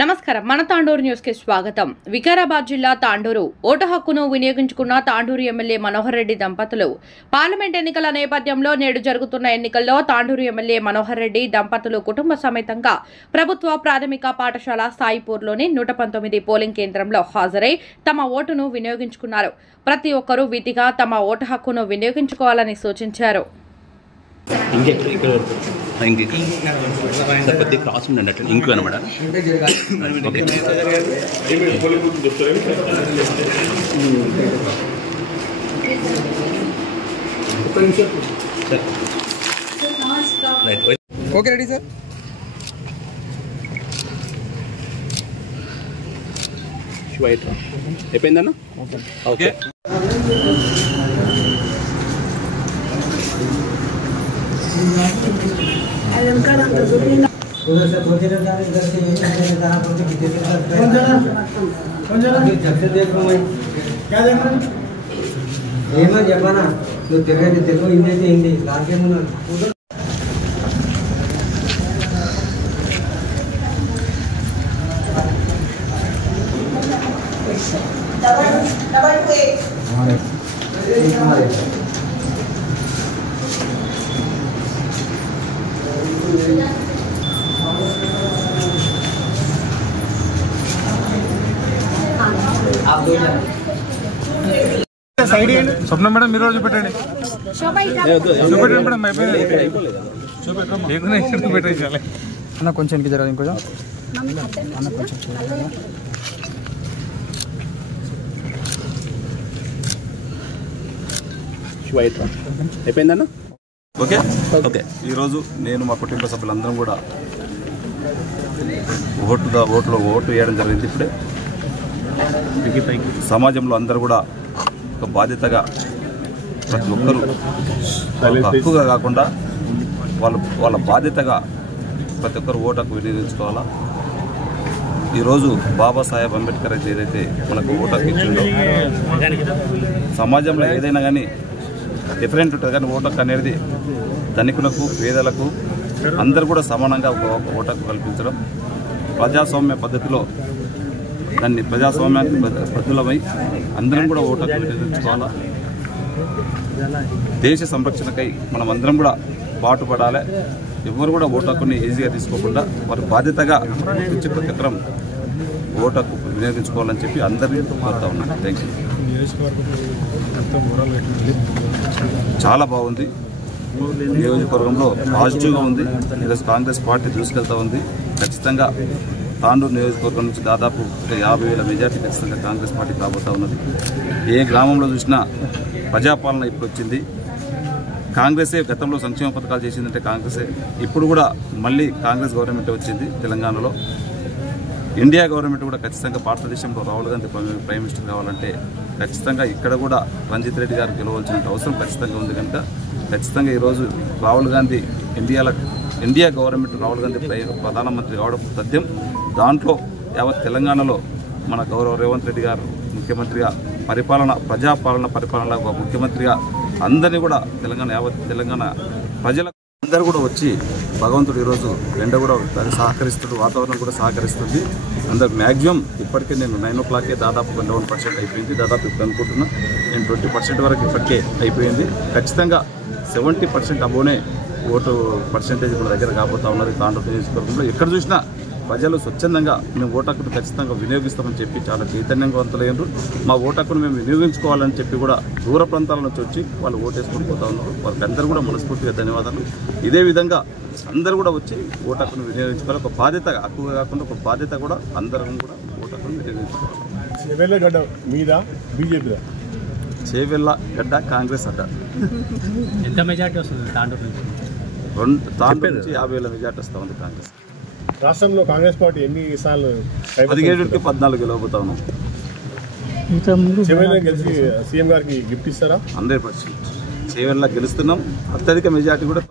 నమస్కారం మన తాండూరు న్యూస్ కి స్వాగతం. వికారాబాద్ జిల్లా తాండూరు ఓటు హక్కును వినియోగించుకున్న తాండూరు ఎమ్మెల్యే మనోహర్ రెడ్డి దంపతులు పార్లమెంట్ ఎన్నికల నేపథ్యంలో నేడు జరుగుతున్న ఎన్నికల్లో తాండూరు ఎమ్మెల్యే మనోహర్ రెడ్డి దంపతులు కుటుంబ సమేతంగా ప్రభుత్వ ప్రాథమిక పాఠశాల సాయిపూర్లోని 119 పోలింగ్ కేంద్రంలో హాజరై తమ ఓటును వినియోగించుకున్నారు. ప్రతి ఒక్కరూ విధిగా తమ ఓటు హక్కును వినియోగించుకోవాలని సూచించారు. క్రాస్ ఉండండి ఇంకో అనమాట. Okay ready sir. అయిపోయిందన్న. ఓకే చెప్పనా నువ్వు తెలుగు హిందీ అయితే హిందీ లాకేమున్నా స్వప్న మేడం మీరు చూపెట్టండి. చూపెట్టండి మేడం. అయిపోయింది పెట్టేసాలి అన్న. కొంచెం జరగదు ఇంకొంచెం అన్న. కొంచెం అయిపోయిందన్న. Okay okay. ఈరోజు నేను మా కుటుంబ సభ్యులందరం కూడా ఓటు వేయడం జరిగింది. ఇప్పుడే సమాజంలో అందరూ కూడా ఒక బాధ్యతగా ప్రతి ఒక్కరూ హక్కుగా కాకుండా వాళ్ళ బాధ్యతగా ప్రతి ఒక్కరు ఓటుకు వినియోగించుకోవాలా. ఈరోజు బాబాసాహెబ్ అంబేద్కర్ అయితే ఏదైతే మనకు ఓటుకు ఇచ్చిండో, సమాజంలో ఏదైనా కానీ డిఫరెంట్ ఉంటుంది, కానీ ఓటుకు అనేది ధనికులకు పేదలకు అందరూ కూడా సమానంగా ఒక ఓటుకు కల్పించడం, ప్రజాస్వామ్య పద్ధతిలో దాన్ని ప్రజాస్వామ్యానికి బద్దులమై అందరం కూడా ఓటుకు వినియోగించుకోవాలా. దేశ సంరక్షణకై మనం అందరం కూడా పాటుపడాలి. ఎవరు కూడా ఓటుని ఈజీగా తీసుకోకుండా వారి బాధ్యతగా గుర్తించి ప్రతి ఒక్కరం ఓటుకు వినియోగించుకోవాలని చెప్పి అందరినీ కోరుతా ఉన్నాను. Thank you. చాలా బాగుంది. నియోజకవర్గంలో పాజిటివ్గా ఉంది. ఈరోజు కాంగ్రెస్ పార్టీ దూసుకెళ్తా ఉంది. ఖచ్చితంగా తాండూరు నియోజకవర్గం నుంచి దాదాపు 50,000 మెజార్టీ ఖచ్చితంగా కాంగ్రెస్ పార్టీ రాబోతూ ఉన్నది. ఏ గ్రామంలో చూసినా ప్రజాపాలన ఇప్పుడు వచ్చింది. కాంగ్రెసే గతంలో సంక్షేమ పథకాలు చేసిందంటే కాంగ్రెసే. ఇప్పుడు కూడా మళ్ళీ కాంగ్రెస్ గవర్నమెంట్ వచ్చింది తెలంగాణలో. ఇండియా గవర్నమెంట్ కూడా ఖచ్చితంగా భారతదేశంలో రాహుల్ గాంధీ ప్రైమ్ మినిస్టర్ కావాలంటే ఖచ్చితంగా ఇక్కడ కూడా రంజిత్ రెడ్డి గారు గెలవాల్సిన అవసరం ఖచ్చితంగా ఉంది. కనుక ఖచ్చితంగా ఈరోజు రాహుల్ గాంధీ ఇండియా గవర్నమెంట్ రాహుల్ గాంధీ ప్రధానమంత్రి కావడం తథ్యం. దాంట్లో యావత్ తెలంగాణలో మన గౌరవ రేవంత్ రెడ్డి గారు ముఖ్యమంత్రిగా ప్రజాపాలన పరిపాలన ఒక ముఖ్యమంత్రిగా అందరినీ కూడా యావత్ తెలంగాణ ప్రజల అందరూ కూడా వచ్చి భగవంతుడు ఈరోజు ఎండ కూడా సహకరిస్తుంది, వాతావరణం కూడా సహకరిస్తుంది. అందరు మ్యాక్సిమం ఇప్పటికే నేను 9 o'clock దాదాపు 11% అయిపోయింది. దాదాపు ఇప్పుడు అనుకుంటున్నా నేను 20% వరకు ఇప్పటికే అయిపోయింది. ఖచ్చితంగా 70% అబోనే ఓటు పర్సెంటేజ్ కూడా దగ్గర కాబోతా ఉన్నది. తాండూరు నియోజకవర్గంలో ఎక్కడ చూసినా ప్రజలు స్వచ్ఛందంగా మేము ఓటు హక్కును ఖచ్చితంగా వినియోగిస్తామని చెప్పి చాలా చైతన్యవంతులయ్యారు. మా ఓటు హక్కును మేము వినియోగించుకోవాలని చెప్పి కూడా దూర ప్రాంతాల నుంచి వచ్చి వాళ్ళు ఓటేసుకొని పోతా ఉన్నారు. వారికి అందరూ కూడా మనస్ఫూర్తిగా ధన్యవాదాలు. ఇదే విధంగా అందరూ కూడా వచ్చి ఓటు హక్కును వినియోగించుకోవాలి. ఒక బాధ్యత, హక్కుగా కాకుండా ఒక బాధ్యత కూడా అందరం కూడా ఓటు హక్కును వినియోగించుకోవాలి. చేవెళ్ళ గడ్డ కాంగ్రెస్ అడ్డ. ఎంత మెజార్టీ వస్తుంది తాండూరు నుంచి? తాండూరు నుంచి 50,000 మెజార్టీ వస్తూ ఉంది కాంగ్రెస్. రాష్ట్రంలో కాంగ్రెస్ పార్టీ ఎన్ని సార్లు? 17కి 14 గెలవబోతా ఉన్నాం. గెలిచి సీఎం గారికి గిఫ్ట్ ఇస్తారా? 100% చేవెళ్ళ గెలుస్తున్నాం. అత్యధిక మెజార్టీ కూడా